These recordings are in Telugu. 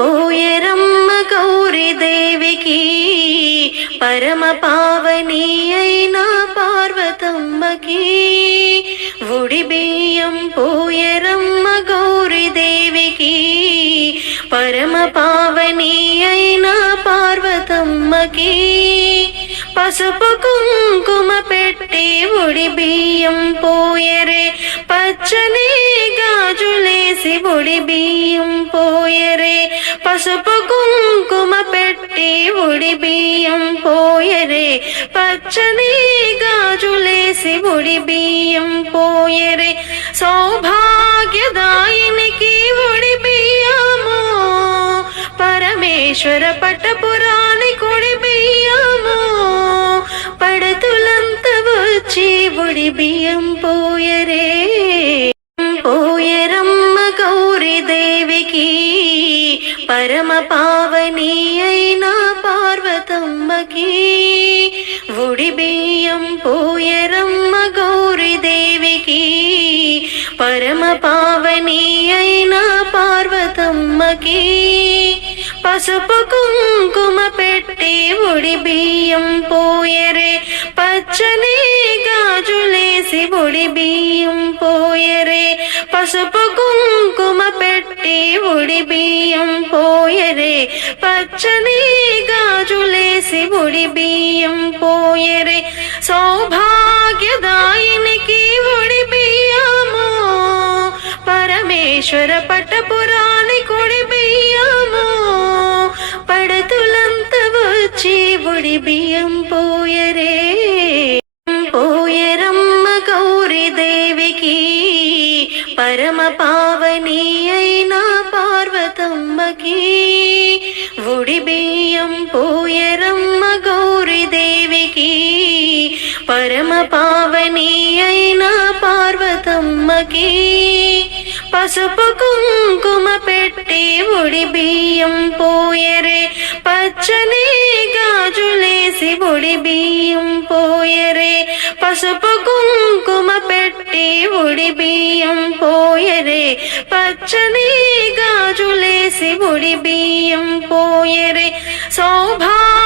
పోయరమ్మ గౌరీ దేవికి పరమ పావని అయిన పార్వతమ్మకి ఉడి బియ్యం పోయరమ్మ గౌరీ దేవికి పరమ పావని అయిన పార్వతమ్మకి పసుపు కుంకుమ పెట్టి ఉడి బియ్యం పోయరే పచ్చని గాజులేసి ఉడి బియ్యం పోయరే పసుపు కుంకుమ పెట్టి ఉడి బియ్యం పోయరే పచ్చని గాజులేసి ఉడి బియ్యం పోయరే సౌభాగ్యదాయినికి ఉడి బియ్యము పరమేశ్వర పట్టపురాణి కుడి బియ్యము పడతులంత వచ్చి ఉడి బియ్యం పోయరే పోయరమ్మ గౌరీ దేవికి పరమ పావని అయిన పార్వతమ్మకి ఉడి బియ్యం పోయరమ్మ గౌరీ దేవికి పరమ పావని అయిన పార్వతమ్మకి పసుపు కుంకుమ పెట్టి ఉడి బియ్యం పోయరే పచ్చని గాజులేసి ఉడి బియ్యం పోయరే పసుపు కుంకుమ పెట్టి ఉడి బియ్యం పోయరే పచ్చని గాజులేసి ఉడి బియ్యం పోయరే సౌభాగ్యదాయినికి ఉడి బియ్యము పరమేశ్వర పట్టపురాణి కుడి బియ్యము పడతులంత వచ్చి ఉడి బియ్యం పోయరే పోయరమ్మ గౌరీ దేవికి పరమ పావని అయిన పార్వతమ్మకి ఉడి బియ్యం పోయరమ్మ గౌరీ దేవికి పరమ పావని అయిన పార్వతమ్మకి పసుపు కుంకుమ పెట్టి ఉడి బియ్యం పోయరే పచ్చని గాజులేసి ఉడి బియ్యం పోయరే పసుపు కుంకుమ పెట్టి ఉడి బియ్యం పోయరే పచ్చని గాజులేసి ఉడి బియ్యం పోయరే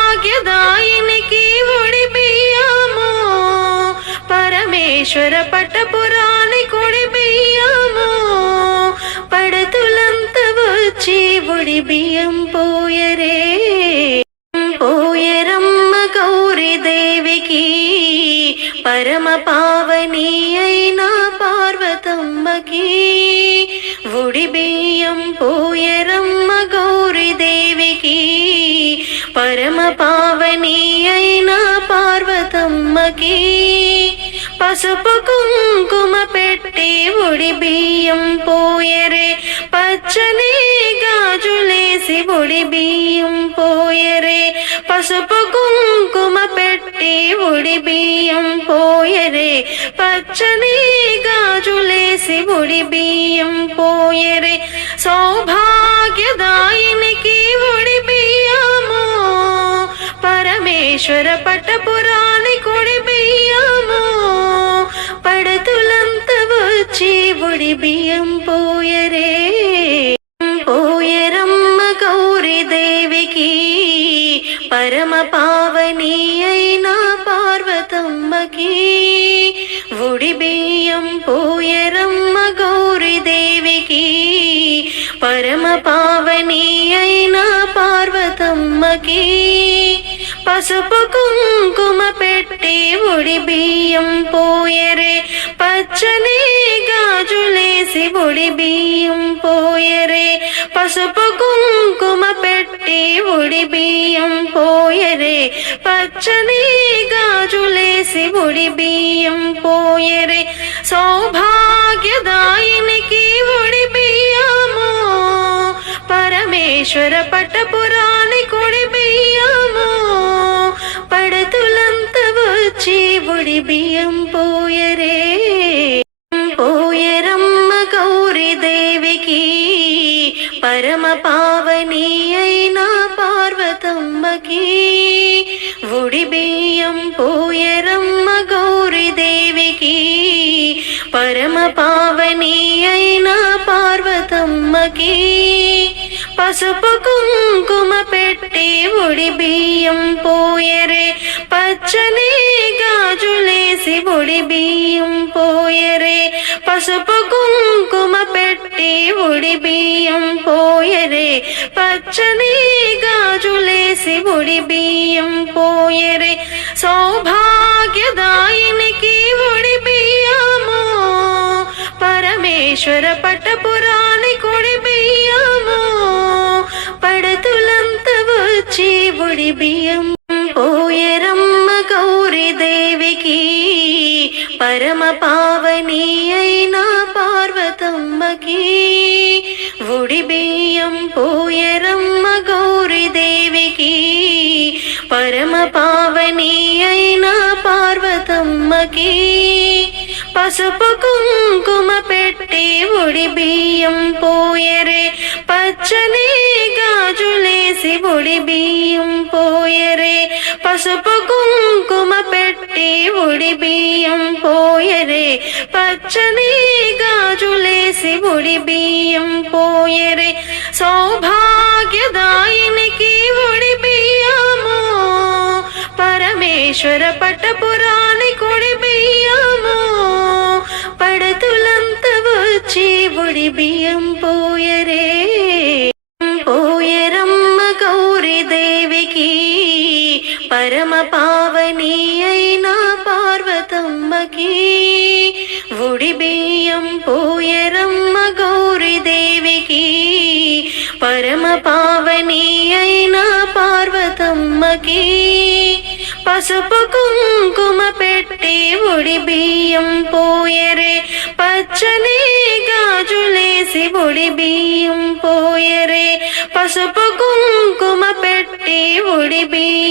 సౌభాగ్యదాయినికి ఉడి బియ్యము పరమేశ్వర పట్టపురాణి కుడి బియ్యము పడతులంత వచ్చి ఉడి బియ్యం పోయరే పోయరమ్మ గౌరీ దేవికి పరమ పావని అయిన పార్వతమ్మకి ఉడి బియ్యం పోయరమ్మ గౌరీ దేవికి పరమ పావని అయిన పార్వతమ్మకి పసుపు కుంకుమ పెట్టి ఉడి బియ్యం పోయరే పచ్చని గాజులేసి ఉడి బియ్యం పోయరే పసుపు కుంకుమ పెట్టి ఉడి బియ్యం పోయరే పచ్చని గాజులేసి ఉడి బియ్యం పోయరే సౌభాగ్యదాయినికి ఉడి బియ్యము పరమేశ్వర పట్టపురాణి కుడి బియ్యము పడతులంత వచ్చి ఉడి బియ్యం పోయరే పోయరమ్మ గౌరీ దేవికి పరమ పావని అయిన పార్వతమ్మకి ఉడి బియ్యం పోయరమ్మ గౌరీ దేవికి పరమ పావని అయిన పార్వతమ్మకి పసుపు కుంకుమ పెట్టి ఉడి బియ్యం పోయరే పచ్చని గాజులేసి ఉడి బియ్యం పోయరే పసుపు కుంకుమ పెట్టి ఉడి బియ్యం పోయరే పచ్చని గాజులేసి ఉడి బియ్యం పోయరే సౌభాగ్యదాయినికి ఉడి బియ్యము పరమేశ్వర పట్టపురాణి కుడి బియ్యము పడతులంత వచ్చి ఉడి బియ్యం పోయరే పోయరమ్మ గౌరీ దేవికి పరమ పావని అయిన పార్వతమ్మకి ఉడి బియ్యం పోయరమ్మ గౌరీ దేవికి పరమ పావని అయిన పార్వతమ్మకి పసుపు కుంకుమ పెట్టి ఉడి బియ్యం పోయరే పచ్చని గాజులేసి ఉడి బియ్యం పోయరే పసుపు కుంకుమ పెట్టి ఉడి బియ్యం పోయరే పచ్చని గాజులేసి ఉడి బియ్యం పోయరే సౌభాగ్యదాయినికి ఉడి బియ్యము పరమేశ్వర పట్టపురాణి కుడి బియ్యము పడతులంత వచ్చి ఉడి బియ్యం పోయరమ్మ గౌరీ దేవికి పరమ పావని అయిన పార్వతమ్మకి ఉడి బియ్యం పోయరమ్మ గౌరీ దేవికి పరమ పావని అయిన పార్వతమ్మకి పసుపు కుంకుమ పెట్టి ఉడి బియ్యం పోయరే పచ్చని గాజులేసి ఉడి బియ్యం పోయరే పసుపు కుంకుమ పెట్టి ఉడి బియ్యం పోయరే పచ్చని గాజులేసి ఉడి బియ్యం పోయరే సౌభాగ్యదాయినికి ఉడి బియ్యము పరమేశ్వర పట్టపురాణి కుడి బియ్యము పడతులంత వచ్చి ఉడి బియ్యం పోయరే పోయరమ్మ గౌరీ దేవికి పరమ పావని అయిన పార్వతమ్మకి ఉడి బియ్యం పోయరమ్మ గౌరీ దేవికి పరమ పావని అయిన పార్వతమ్మకి పసుపు కుంకుమ పెట్టి ఉడి బియ్యం పోయరే పచ్చని గాజులేసి ఉడి బియ్యం పోయరే పసుపు కుంకుమ పెట్టి ఉడి బియ్యం